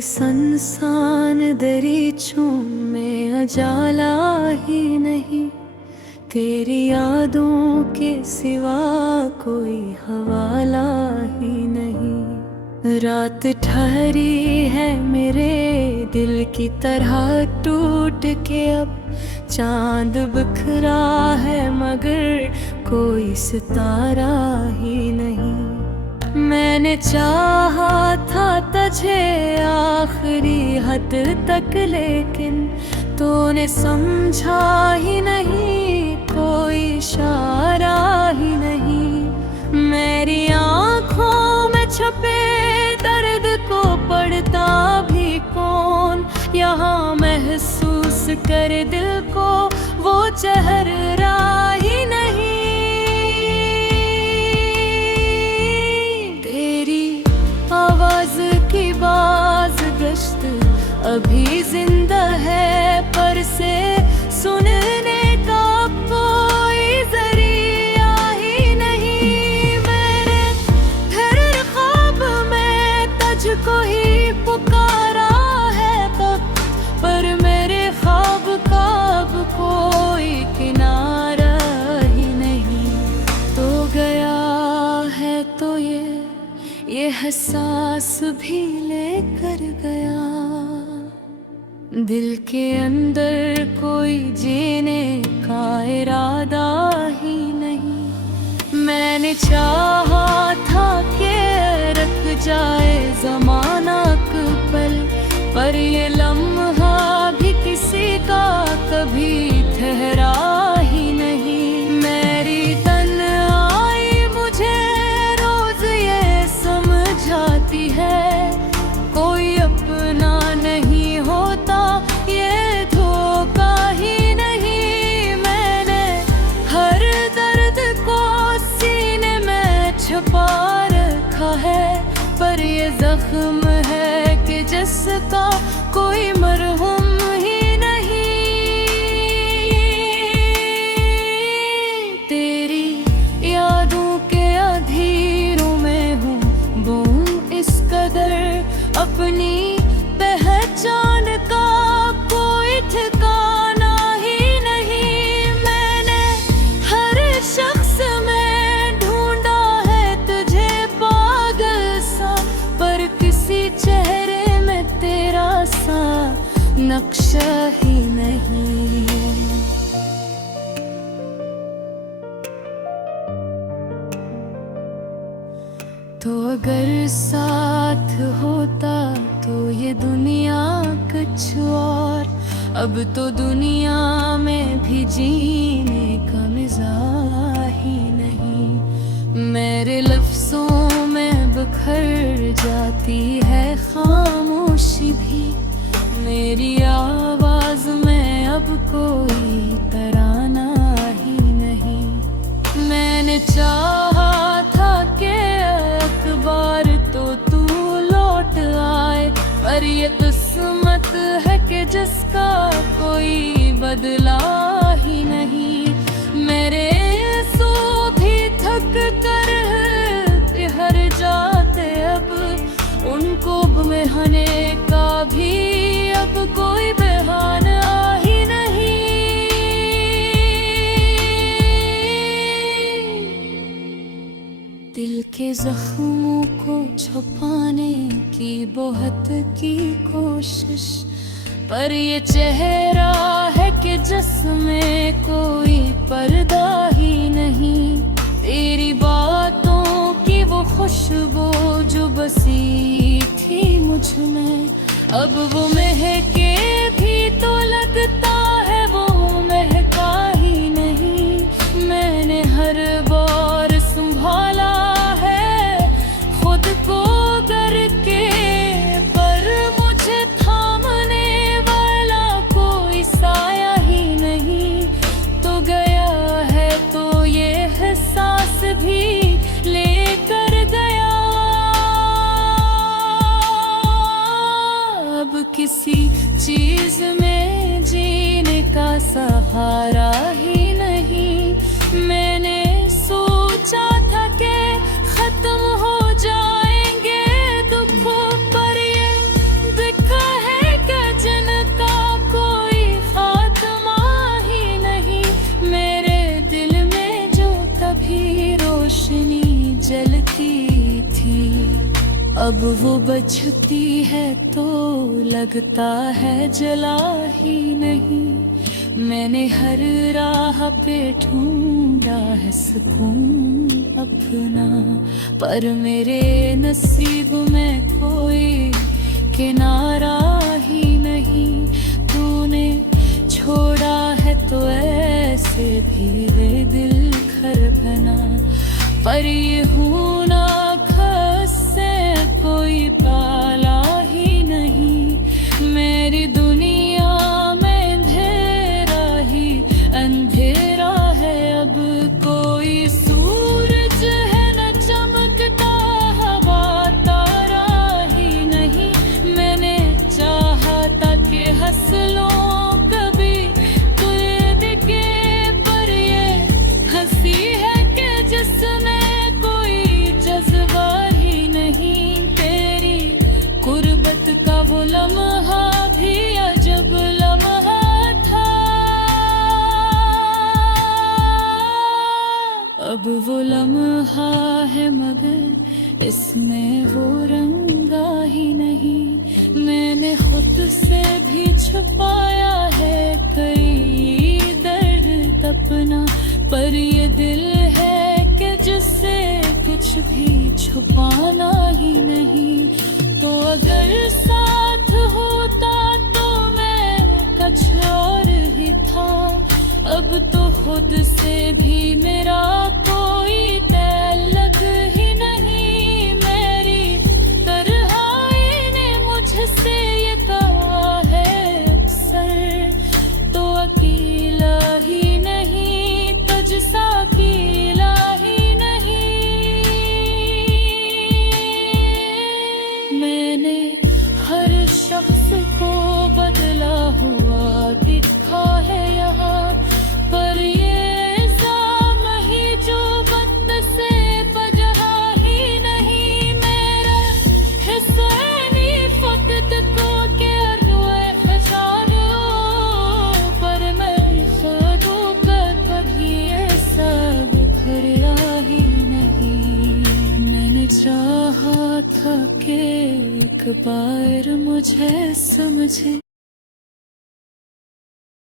संसान दरीचों में अजाला ही नहीं, तेरी यादों के सिवा कोई हवाला ही नहीं। रात ठहरी है मेरे दिल की तरह टूट के, अब चांद बिखरा है मगर कोई सितारा ही नहीं। मैंने चाहा था तुझे आखिरी हद तक, लेकिन तूने समझा ही नहीं, कोई इशारा ही नहीं। मेरी आँखों में छुपे दर्द को पढ़ता भी कौन, यहाँ महसूस कर दिल को वो चेहरा ही नहीं। तेरी आवाज की बाज गश्त अभी जिंदा है, पर से सुनने का कोई जरिया ही नहीं। मैंने फिर ख्वाब में तुझको ही पुकारा है तब, पर मेरे ख्वाब का अब कोई किनारा ही नहीं। तो गया है तो ये एहसास भी लेकर गया, दिल के अंदर कोई जीने का इरादा ही नहीं। मैंने चाहा था कि रुक जाए ज़माना एक पल, पर ये लम्हा भी किसी का कभी ठहरा ही नहीं। मेरी तन्हाई मुझे रोज ये समझाती है, कोई अपना नहीं होता ये धोखा ही नहीं। मैंने हर दर्द को सीने में छुपा रखा है, पर ये जख्म है कि जिसका कोई मरहम ही नहीं। तेरी यादों के अधीरों में हूँ गुम इस कदर, अपनी पहचान का कोई ठिकाना ही नहीं। मैंने हर शख्स में ढूंढा है तुझे पागल सा, पर किसी चेहरे में तेरा सा नक्शा ही नहीं। तो अगर साथ होता तो ये दुनिया कुछ और, अब तो दुनिया में भी जीने का मिजाज ही नहीं। मेरे लफ्ज़ों में बिखर जाती है खामोशी भी, मेरी आवाज में अब कोई तराना ही नहीं। मैंने चाहा था कि अखबार तो तू लौट आए, पर ये किस्मत है कि जिसका कोई बदला ही नहीं। मेरे आंसू भी थक कर हर जाते अब, उनको बहाने का भी अब कोई बहाना ही नहीं। दिल के जख्मों को छुपाने की बहुत की कोशिश, पर ये चेहरा है कि जिसमें कोई पर्दा ही नहीं। तेरी बातों की वो खुशबू जो बसी थी मुझ में, अब वो महके भी तो लगता है वो महका ही नहीं। मैंने हर बार संभाला है खुद को करके, पर मुझे थामने वाला कोई साया ही नहीं। तो गया है तो ये एहसास भी लेकर गया, अब किसी चीज में जीने का सहारा ही नहीं। मैंने सोचा था कि खत्म हो जाएंगे दुखों, पर ये अब वो बचती है तो लगता है जला ही नहीं। मैंने हर राह पे ढूंढा है सुकून अपना, पर मेरे नसीब में कोई किनारा ही नहीं। तूने छोड़ा है तो ऐसे भी वे दिल खर बना, पर ये हूँ ना खस से कोई पाला ही नहीं। मेरी दुनिया में अंधेरा ही अंधेरा है, अब कोई सूरज है न चमकता हवा तारा ही नहीं। मैंने चाहा था कि हंस लो कभी तो ये दिखे, पर ये हंसी है कि जिसमें कोई जज्बा ही नहीं। तेरी गुर्बत का वो लम्हा भी अजब लम्हा था, अब वो लम्हा है मगर इसमें वो रंगा ही नहीं। मैंने खुद से भी छुपाया है कई दर्द अपना, पर ये दिल है कि जिससे कुछ भी छुपाना ही नहीं। तो अगर साथ होता तो मैं कुछ और ही था, अब तो खुद से भी मेरा कोई ताल्लुक ही नहीं। मेरी तन्हाई ने मुझसे ये कहा है अक्सर, तो अकेला ही नहीं तुझसा अकेला ही नहीं। मैंने हर शख्स को बदला हुआ दिखा है यहाँ, पर ये इल्जाम ही जो बद से बजहा ही नहीं। मेरा हिस्सेनी फुतत को के रुए फसाद, पर मैं खुदों का कभी ऐसा बिखरा ही नहीं। मैंने चाहा था कि एक बार मुझे समझे।